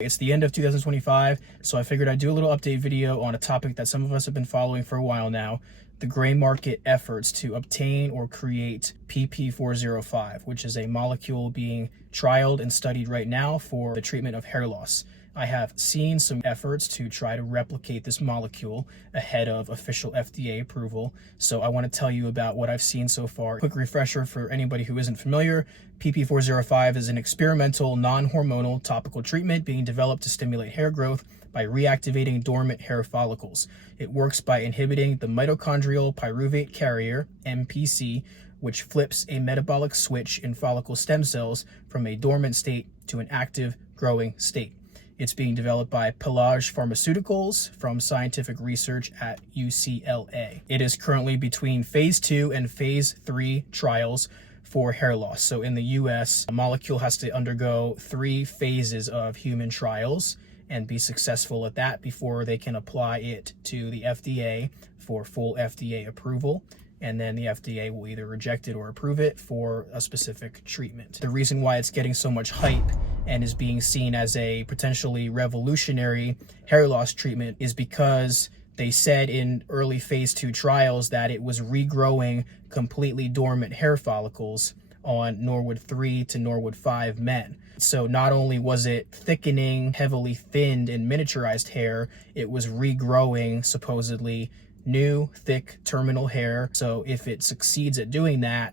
It's the end of 2025, so I figured I'd do a little update video on a topic that some of us have been following for a while now, the gray market efforts to obtain or create PP405, which is a molecule being trialed and studied right now for the treatment of hair loss. I have seen some efforts to try to replicate this molecule ahead of official FDA approval, so I want to tell you about what I've seen so far. Quick refresher for anybody who isn't familiar, PP405 is an experimental non-hormonal topical treatment being developed to stimulate hair growth by reactivating dormant hair follicles. It works by inhibiting the mitochondrial pyruvate carrier, MPC, which flips a metabolic switch in follicle stem cells from a dormant state to an active growing state. It's being developed by Pelage Pharmaceuticals from scientific research at UCLA. It is currently between phase 2 and phase 3 trials for hair loss. So in the US, a molecule has to undergo 3 phases of human trials and be successful at that before they can apply it to the FDA for full FDA approval. And then the FDA will either reject it or approve it for a specific treatment. The reason why it's getting so much hype and is being seen as a potentially revolutionary hair loss treatment is because they said in early phase 2 trials that it was regrowing completely dormant hair follicles on Norwood 3 to Norwood 5 men. So not only was it thickening heavily thinned and miniaturized hair, it was regrowing supposedly new, thick, terminal hair. So if it succeeds at doing that,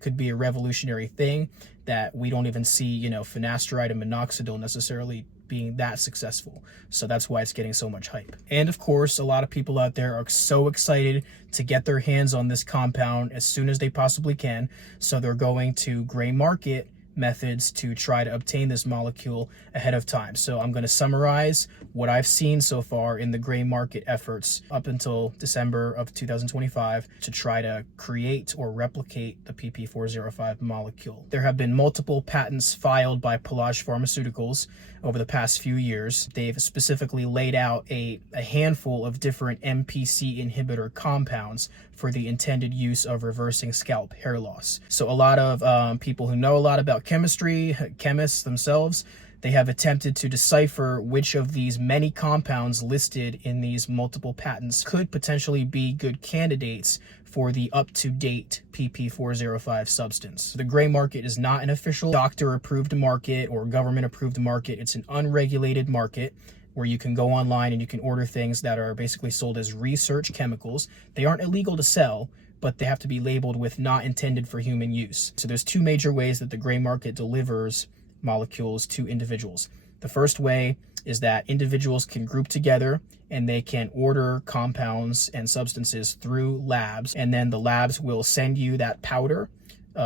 could be a revolutionary thing that we don't even see, finasteride and minoxidil necessarily being that successful. So that's why it's getting so much hype. And of course, a lot of people out there are so excited to get their hands on this compound as soon as they possibly can. So they're going to gray market methods to try to obtain this molecule ahead of time. So I'm going to summarize what I've seen so far in the gray market efforts up until December of 2025 to try to create or replicate the PP405 molecule. There have been multiple patents filed by Pelage Pharmaceuticals over the past few years. They've specifically laid out a handful of different MPC inhibitor compounds for the intended use of reversing scalp hair loss. So a lot of people who know a lot about chemistry, chemists themselves, they have attempted to decipher which of these many compounds listed in these multiple patents could potentially be good candidates for the up-to-date PP405 substance. The gray market is not an official doctor-approved market or government-approved market. It's an unregulated market where you can go online and you can order things that are basically sold as research chemicals. They aren't illegal to sell, but they have to be labeled with not intended for human use. So there's 2 major ways that the gray market delivers molecules to individuals. The first way is that individuals can group together and they can order compounds and substances through labs, and then the labs will send you that powder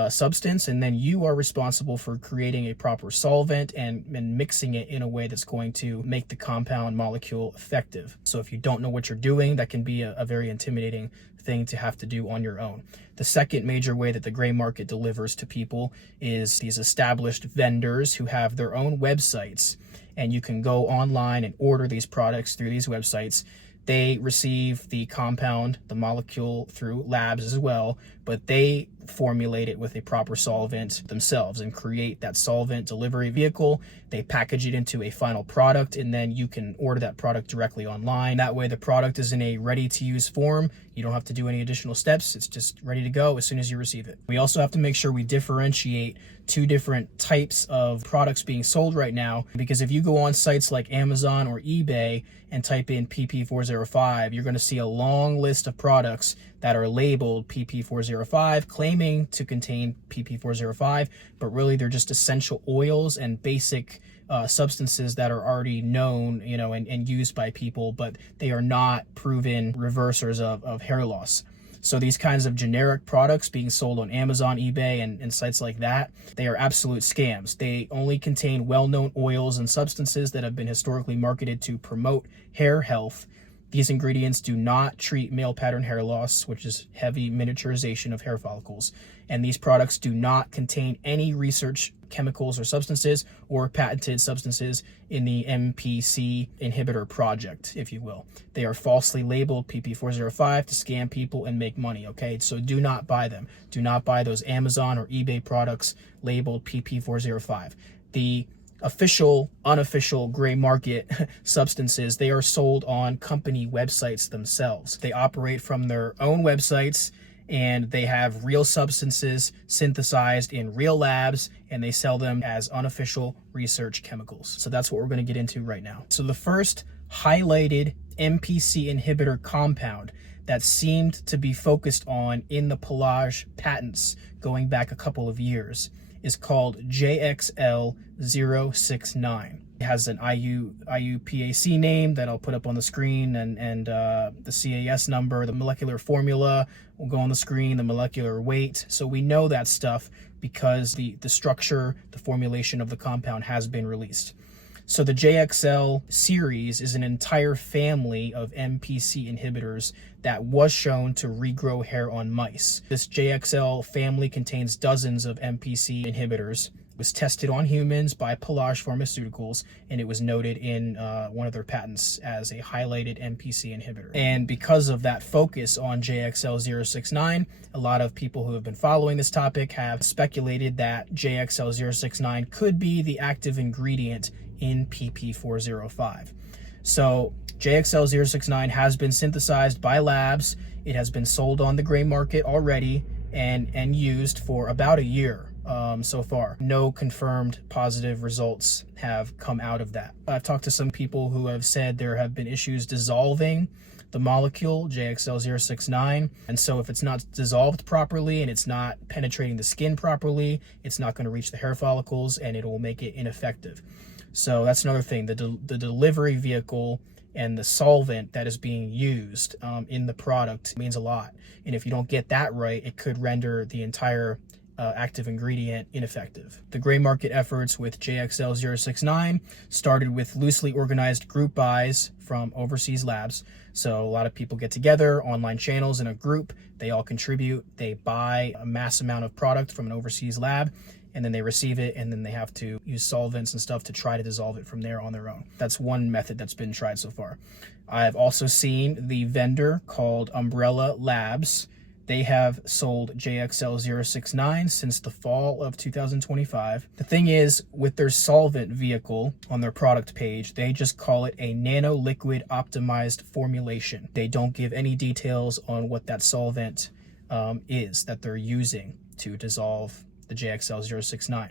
substance, and then you are responsible for creating a proper solvent and mixing it in a way that's going to make the compound molecule effective. So if you don't know what you're doing, that can be a very intimidating thing to have to do on your own. The second major way that the gray market delivers to people is these established vendors who have their own websites, and you can go online and order these products through these websites. They receive the compound, the molecule, through labs as well, but they formulate it with a proper solvent themselves and create that solvent delivery vehicle. They package it into a final product, and then you can order that product directly online. That way the product is in a ready-to-use form. You don't have to do any additional steps. It's just ready to go as soon as you receive it. We also have to make sure we differentiate 2 different types of products being sold right now, because if you go on sites like Amazon or eBay and type in PP405, you're going to see a long list of products that are labeled PP405, claiming to contain PP405, but really they're just essential oils and basic substances that are already known, and used by people, but they are not proven reversers of hair loss. So these kinds of generic products being sold on Amazon, eBay, and sites like that, they are absolute scams. They only contain well-known oils and substances that have been historically marketed to promote hair health. These ingredients do not treat male pattern hair loss, which is heavy miniaturization of hair follicles. And these products do not contain any research chemicals or substances or patented substances in the MPC inhibitor project, if you will. They are falsely labeled PP405 to scam people and make money, okay? So do not buy them. Do not buy those Amazon or eBay products labeled PP405. The official, unofficial gray market substances. They are sold on company websites themselves. They operate from their own websites, and they have real substances synthesized in real labs, and they sell them as unofficial research chemicals. So that's what we're going to get into right now. So the first highlighted MPC inhibitor compound that seemed to be focused on in the Pelage patents going back a couple of years is called JXL069. It has an IUPAC name that I'll put up on the screen, and the CAS number, the molecular formula will go on the screen, the molecular weight. So we know that stuff because the structure, the formulation of the compound has been released. So the JXL series is an entire family of MPC inhibitors that was shown to regrow hair on mice. This JXL family contains dozens of MPC inhibitors. It was tested on humans by Pelage Pharmaceuticals, and it was noted in one of their patents as a highlighted MPC inhibitor. And because of that focus on JXL069, a lot of people who have been following this topic have speculated that JXL069 could be the active ingredient in PP405. So JXL069 has been synthesized by labs. It has been sold on the gray market already and used for about a year so far. No confirmed positive results have come out of that. I've talked to some people who have said there have been issues dissolving the molecule JXL069, and so if it's not dissolved properly and it's not penetrating the skin properly, it's not going to reach the hair follicles and it will make it ineffective. So that's another thing. The delivery vehicle and the solvent that is being used in the product means a lot. And if you don't get that right, it could render the entire active ingredient ineffective. The gray market efforts with JXL069 started with loosely organized group buys from overseas labs. So a lot of people get together, online channels in a group, they all contribute, they buy a mass amount of product from an overseas lab, and then they receive it, and then they have to use solvents and stuff to try to dissolve it from there on their own. That's one method that's been tried so far. I've also seen the vendor called Umbrella Labs. They have sold JXL069 since the fall of 2025. The thing is, with their solvent vehicle on their product page, they just call it a nano-liquid optimized formulation. They don't give any details on what that solvent is that they're using to dissolve the JXL069.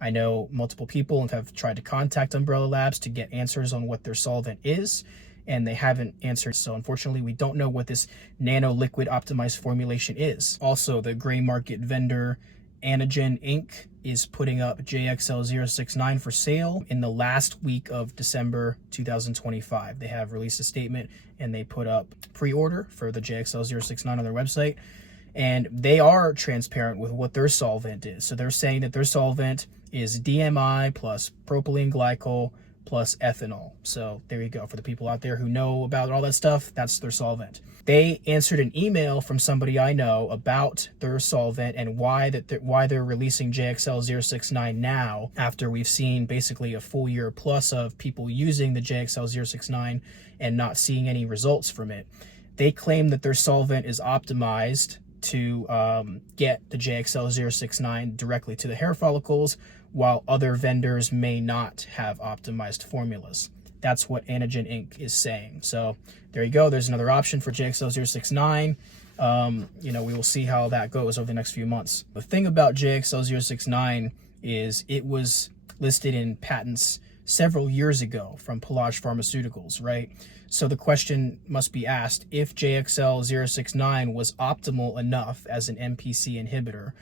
I know multiple people have tried to contact Umbrella Labs to get answers on what their solvent is, and they haven't answered. So unfortunately, we don't know what this nano liquid optimized formulation is. Also, the gray market vendor Anagen Inc. is putting up JXL069 for sale in the last week of December 2025. They have released a statement and they put up pre-order for the JXL069 on their website. And they are transparent with what their solvent is. So they're saying that their solvent is DMI plus propylene glycol plus ethanol. So there you go. For the people out there who know about all that stuff, that's their solvent. They answered an email from somebody I know about their solvent and why they're releasing JXL069 now, after we've seen basically a full year plus of people using the JXL069 and not seeing any results from it. They claim that their solvent is optimized to get the JXL069 directly to the hair follicles, while other vendors may not have optimized formulas. That's what Anagen Inc. is saying. So there you go. There's another option for JXL069. We will see how that goes over the next few months. The thing about JXL069 is it was listed in patents several years ago from Pelage Pharmaceuticals, right? So the question must be asked, if JXL069 was optimal enough as an MPC inhibitor,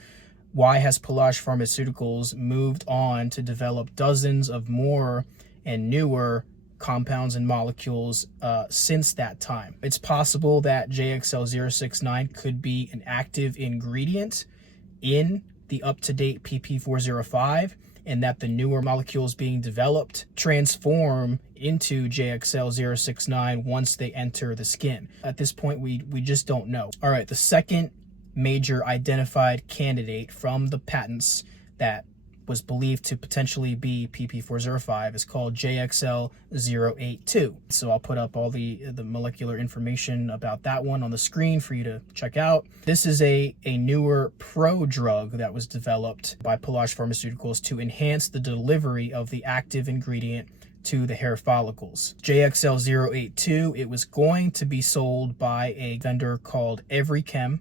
why has Pelage Pharmaceuticals moved on to develop dozens of more and newer compounds and molecules since that time? It's possible that JXL069 could be an active ingredient in the up-to-date PP405, and that the newer molecules being developed transform into JXL069 once they enter the skin. At this point, we just don't know. All right, the second major identified candidate from the patents that was believed to potentially be PP405 is called JXL082. So I'll put up all the molecular information about that one on the screen for you to check out. This is a newer prodrug that was developed by Pelage Pharmaceuticals to enhance the delivery of the active ingredient to the hair follicles. JXL082, it was going to be sold by a vendor called EveryChem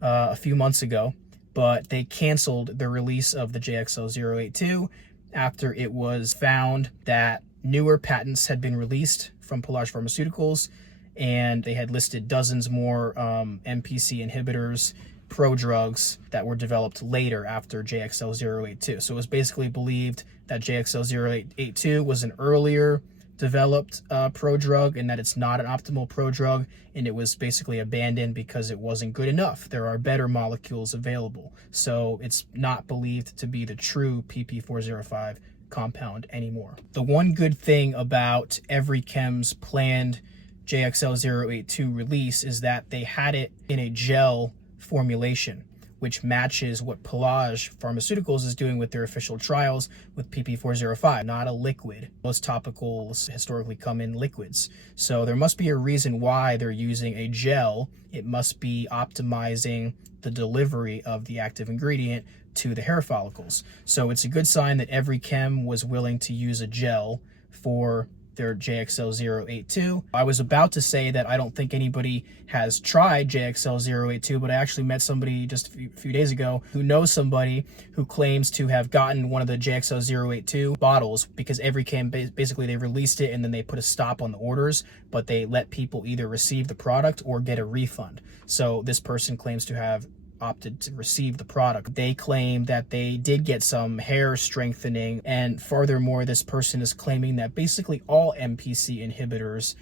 a few months ago, but they canceled the release of the JXL082 after it was found that newer patents had been released from Pelage Pharmaceuticals, and they had listed dozens more MPC inhibitors, prodrugs that were developed later after JXL082. So it was basically believed that JXL082 was an earlier developed prodrug, and that it's not an optimal prodrug, and it was basically abandoned because it wasn't good enough. There are better molecules available. So it's not believed to be the true PP405 compound anymore. The one good thing about EveryChem's planned JXL082 release is that they had it in a gel formulation, which matches what Pelage Pharmaceuticals is doing with their official trials with PP405, not a liquid. Most topicals historically come in liquids. So there must be a reason why they're using a gel. It must be optimizing the delivery of the active ingredient to the hair follicles. So it's a good sign that EveryChem was willing to use a gel for their JXL082. I was about to say that I don't think anybody has tried JXL082, but I actually met somebody just a few days ago who knows somebody who claims to have gotten one of the JXL082 bottles, because EveryChem, basically they released it and then they put a stop on the orders, but they let people either receive the product or get a refund. So this person claims to have opted to receive the product. They claim that they did get some hair strengthening, and furthermore, this person is claiming that basically all MPC inhibitors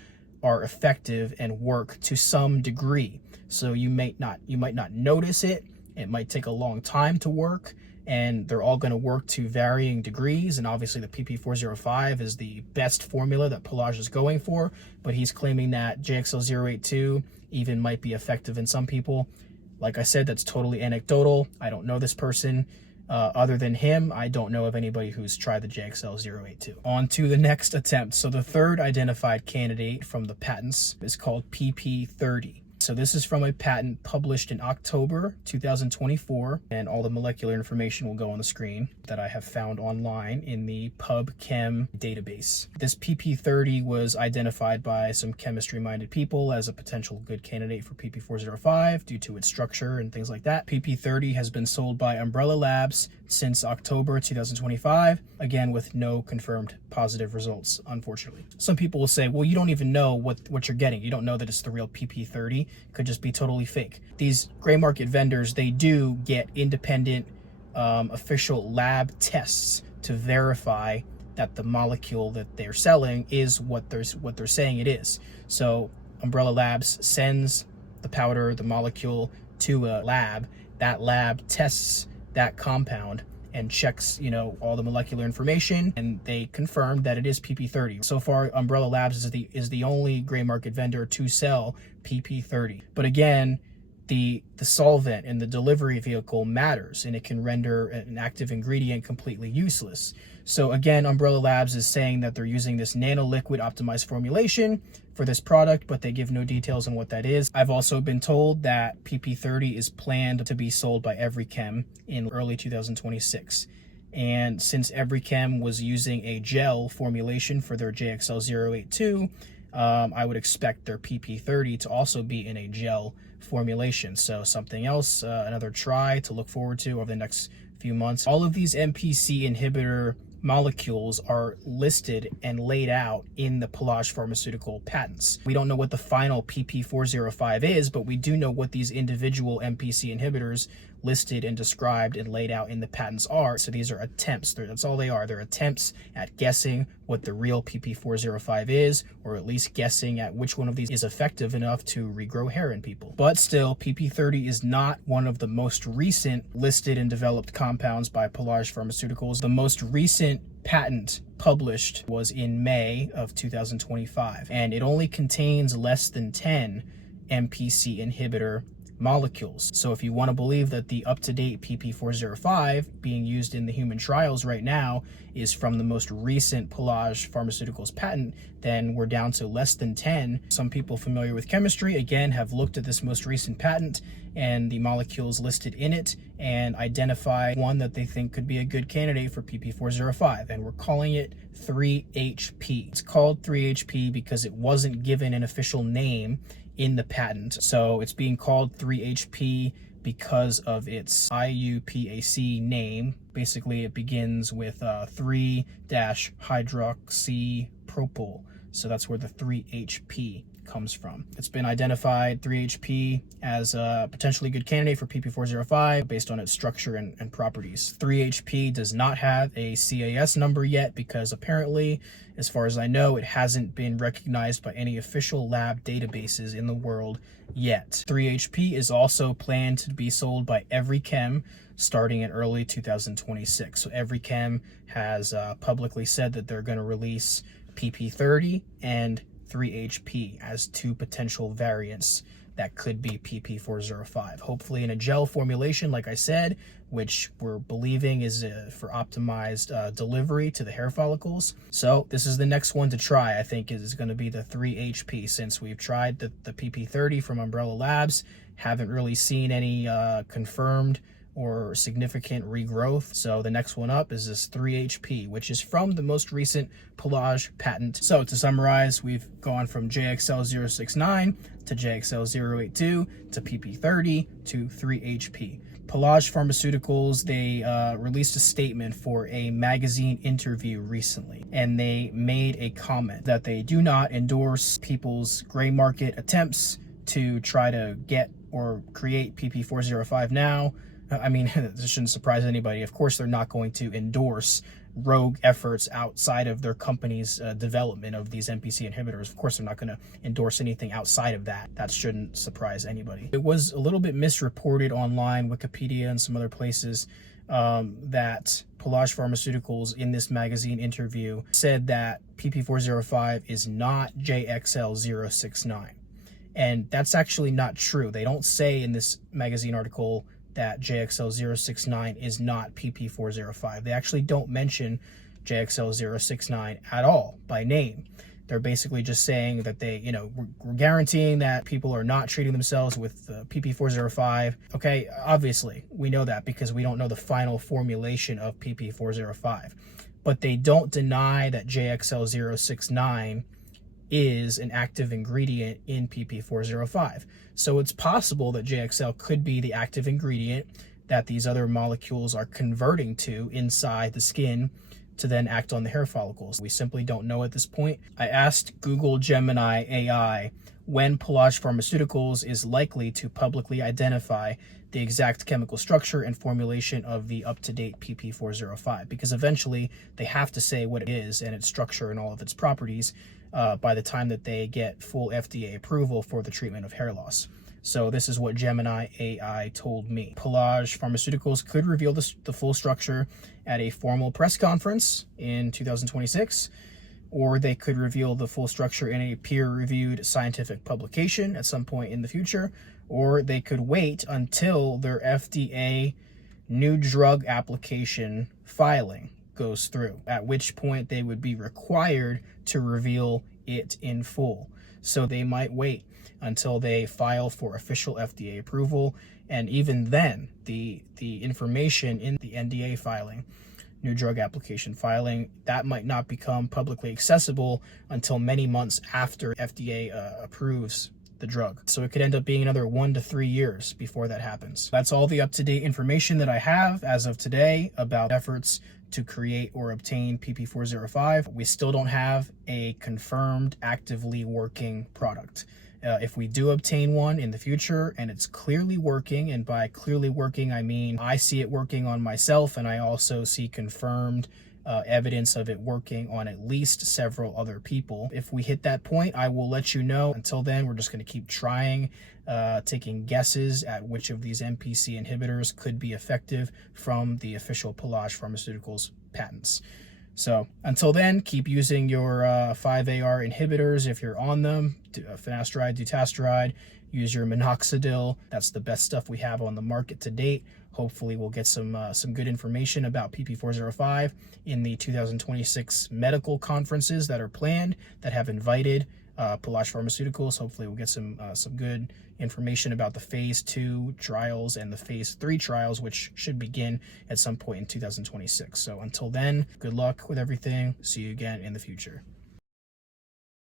are effective and work to some degree. So you might not notice it. It might take a long time to work, and they're all going to work to varying degrees. And obviously the PP405 is the best formula that Pelage is going for, but he's claiming that JXL082 even might be effective in some people. Like I said, that's totally anecdotal. I don't know this person. Other than him, I don't know of anybody who's tried the JXL082. On to the next attempt. So the third identified candidate from the patents is called PP30. So this is from a patent published in October 2024, and all the molecular information will go on the screen that I have found online in the PubChem database. This PP30 was identified by some chemistry-minded people as a potential good candidate for PP405 due to its structure and things like that. PP30 has been sold by Umbrella Labs since October 2025, again with no confirmed positive results, unfortunately. Some people will say, well, you don't even know what you're getting. You don't know that it's the real PP30. It could just be totally fake. These gray market vendors, they do get independent official lab tests to verify that the molecule that they're selling is what they're saying it is. So Umbrella Labs sends the powder, the molecule, to a lab. That lab tests that compound and checks, all the molecular information, and they confirmed that it is PP30. So far, Umbrella Labs is the only gray market vendor to sell PP30. But again, the solvent and the delivery vehicle matters, and it can render an active ingredient completely useless. So again, Umbrella Labs is saying that they're using this nanoliquid optimized formulation for this product, but they give no details on what that is. I've also been told that PP30 is planned to be sold by EveryChem in early 2026. And since EveryChem was using a gel formulation for their JXL082, I would expect their PP30 to also be in a gel formulation. So something else, another try to look forward to over the next few months. All of these MPC inhibitor molecules are listed and laid out in the Pelage Pharmaceutical patents. We don't know what the final PP405 is, but we do know what these individual MPC inhibitors listed and described and laid out in the patents are. So these are attempts. That's all they are. They're attempts at guessing what the real PP405 is, or at least guessing at which one of these is effective enough to regrow hair in people. But still, PP30 is not one of the most recent listed and developed compounds by Pelage Pharmaceuticals. The most recent patent published was in May of 2025, and it only contains less than 10 MPC inhibitor molecules. So if you want to believe that the up-to-date PP405 being used in the human trials right now is from the most recent Pelage Pharmaceuticals patent, then we're down to less than 10. Some people familiar with chemistry, again, have looked at this most recent patent and the molecules listed in it and identified one that they think could be a good candidate for PP405, and we're calling it 3HP. It's called 3HP because it wasn't given an official name in the patent. So it's being called 3HP because of its IUPAC name. Basically, it begins with 3-hydroxypropyl. So that's where the 3HP comes from. It's been identified, 3HP, as a potentially good candidate for PP405 based on its structure and properties. 3HP does not have a CAS number yet because apparently, as far as I know, it hasn't been recognized by any official lab databases in the world yet. 3HP is also planned to be sold by Every Chem starting in early 2026. So Every Chem has publicly said that they're going to release PP30 and 3HP as two potential variants that could be PP405. Hopefully in a gel formulation, like I said, which we're believing is for optimized delivery to the hair follicles. So this is the next one to try, I think, is going to be the 3HP, since we've tried the PP30 from Umbrella Labs, haven't really seen any confirmed or significant regrowth. So the next one up is this 3HP, which is from the most recent Pelage patent. So to summarize, we've gone from JXL069 to JXL082 to PP30 to 3HP. Pelage Pharmaceuticals, they released a statement for a magazine interview recently, and they made a comment that they do not endorse people's gray market attempts to try to get or create PP405 now. I mean, this shouldn't surprise anybody. Of course, they're not going to endorse rogue efforts outside of their company's development of these NPC inhibitors. Of course, they're not going to endorse anything outside of that. That shouldn't surprise anybody. It was a little bit misreported online, Wikipedia and some other places, that Pelage Pharmaceuticals in this magazine interview said that PP405 is not JXL069. And that's actually not true. They don't say in this magazine article that JXL069 is not PP405. They actually don't mention JXL069 at all by name. They're basically just saying that they, we're guaranteeing that people are not treating themselves with PP405. Okay, obviously, we know that because we don't know the final formulation of PP405. But they don't deny that JXL069 is an active ingredient in PP405. So it's possible that JXL could be the active ingredient that these other molecules are converting to inside the skin to then act on the hair follicles. We simply don't know at this point. I asked Google Gemini AI when Pelage Pharmaceuticals is likely to publicly identify the exact chemical structure and formulation of the up-to-date PP405, because eventually they have to say what it is and its structure and all of its properties by the time that they get full FDA approval for the treatment of hair loss. So this is what Gemini AI told me. Pelage Pharmaceuticals could reveal the full structure at a formal press conference in 2026, or they could reveal the full structure in a peer-reviewed scientific publication at some point in the future, or they could wait until their FDA new drug application filing goes through, at which point they would be required to reveal it in full. So they might wait until they file for official FDA approval, and even then, the information in the NDA filing, new drug application filing, that might not become publicly accessible until many months after FDA approves the drug. So it could end up being another 1 to 3 years before that happens. That's all the up-to-date information that I have as of today about efforts to create or obtain PP405. We still don't have a confirmed, actively working product. If we do obtain one in the future and it's clearly working, and by clearly working, I mean I see it working on myself, and I also see confirmed evidence of it working on at least several other people. If we hit that point, I will let you know. Until then, we're just going to keep trying, taking guesses at which of these NPC inhibitors could be effective from the official Pelage Pharmaceuticals patents. So until then, keep using your 5-AR inhibitors if you're on them, finasteride, dutasteride, use your minoxidil. That's the best stuff we have on the market to date. Hopefully we'll get some good information about PP405 in the 2026 medical conferences that are planned, that have invited Pelage Pharmaceuticals. Hopefully we'll get some good information about the phase 2 trials and the phase 3 trials, which should begin at some point in 2026. So until then, good luck with everything. See you again in the future.